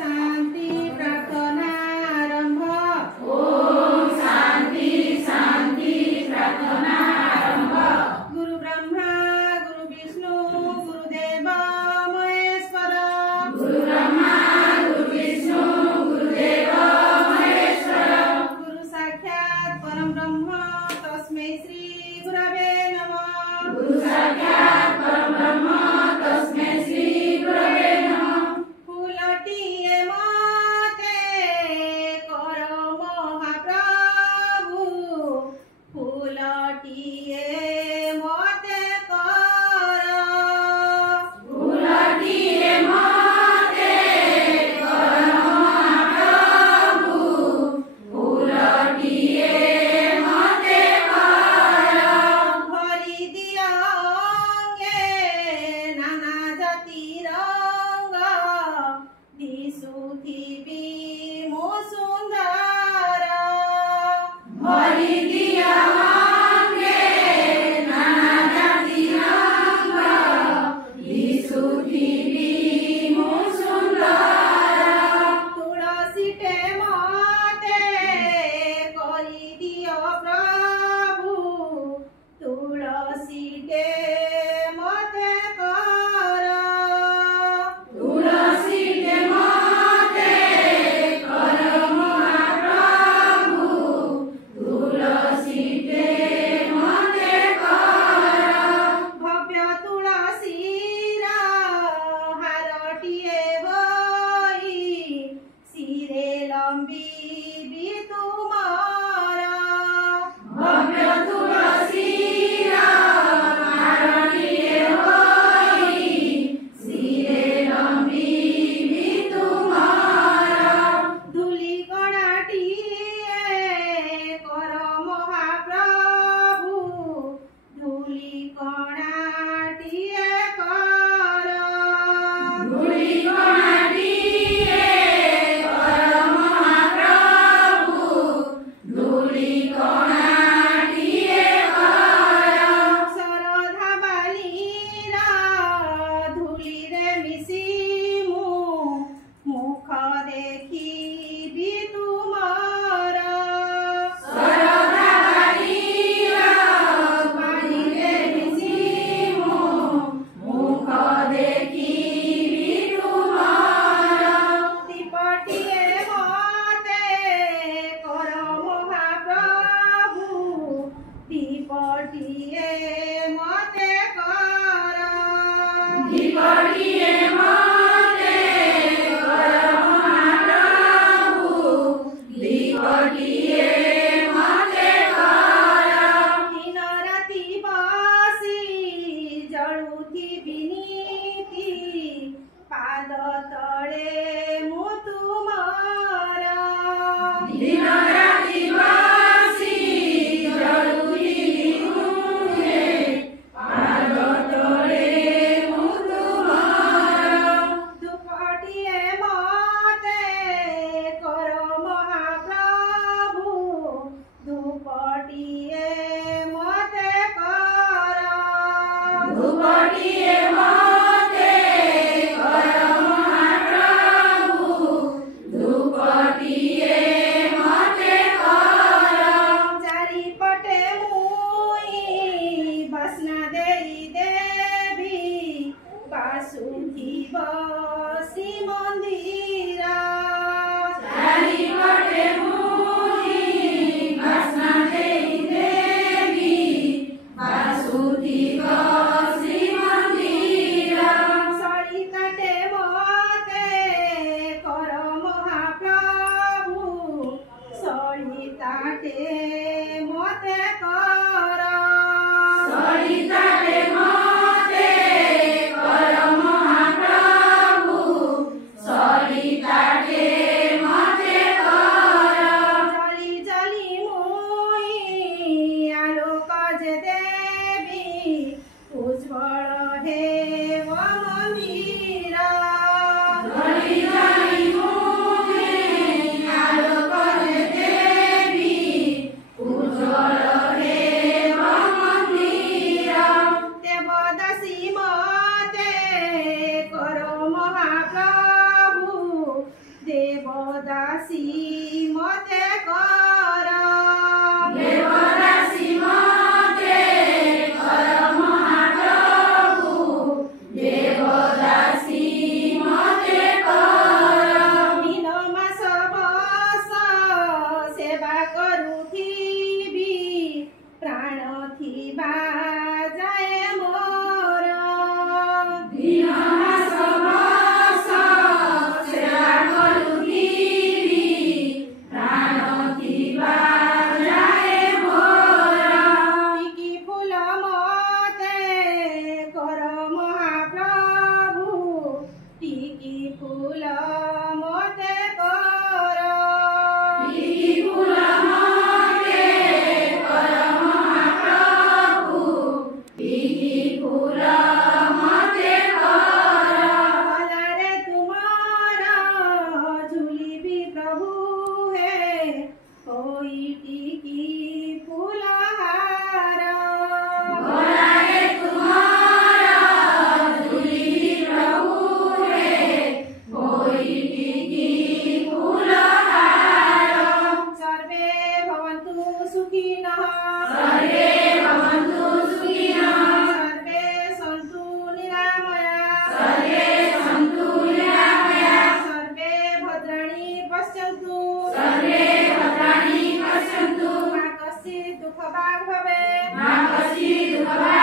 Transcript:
शांति प्रार्थना आरंभ। ओम शांति शांति प्रार्थना आरंभ। गुरु ब्रह्मा गुरु विष्णु गुरुदेव महेश्वर। गुरु ब्रह्मा गुरु विष्णु गुरुदेव महेश्वर। गुरु साक्षात् परम ब्रह्म तस्मै श्री गुरवे नमः। गुरु साक्षात् परम ब्रह्म तस्मै श्री गुरवे नमः। फूलटिए मते कर महाप्रभु। फूलटिए मते कर। फूलटिए मते कर महाप्रभु। फूलटिए मते कर। भरी दिया अंगे नाना जाति रंग। दिसुथिबी मो सुंदर। भरी दिया अंगे नाना जाति रंग। दिसुथिबी मो सुंदर। तुलसीटे मते करी दियो प्रभु। तुलसीटे मते कर। तुलसीटे मते कर महाप्रभु। तुलसीटे मते कर। भव्य तुलसीर हारटिए होई। सिरे लंबी तुमार। भव्य तुलसीर हारटिए होई। सिरे लंबी तुमार। धूली कणाटिए कर महाप्रभु। धूली कणाटिए कर। धूली कणाटिए कर महाप्रभु। धूली कणाटिए कर। शरधा बालीर धूली रे मिसिमु। मुख देखिबी तुमार। शरधा बालीर बालीरे मिसिमु। मुख देखिबी तुमार। त्रिपटिए मते कर महाप्रभु। त्रिपटिए मते कर। त्रिपटिए मते कर महाप्रभु। त्रिपटिए मते कर। दिन राति बसी जळुथिबी नीति। पाद तळे मु तुमार। दिन राति बसी जळुथिबी नुहे। पाद तळे मु तुमार। दुपटिए मते कर महाप्रभु। दुपटिए मते कर। धूपटिए मते कर महाप्रभु। धूपटिए मते कर। चारिपटे मुई बसना देई देवी। बासुथिब श्री मंदिर। चारिपटे मुई बसना देई देवी। बासुथिब श्री मंदिर। सळिताटे मते कर महाप्रभु। सळिताटे मते कर। सळिताटे मते कर महाप्रभु। सळिताटे मते कर। जली जली मुई आलोक जे देवी। उज्ज्वल हेव मंदिर। जली जली मुई आलोक जे देवी। उज्ज्वल हेव मंदिर। भवानी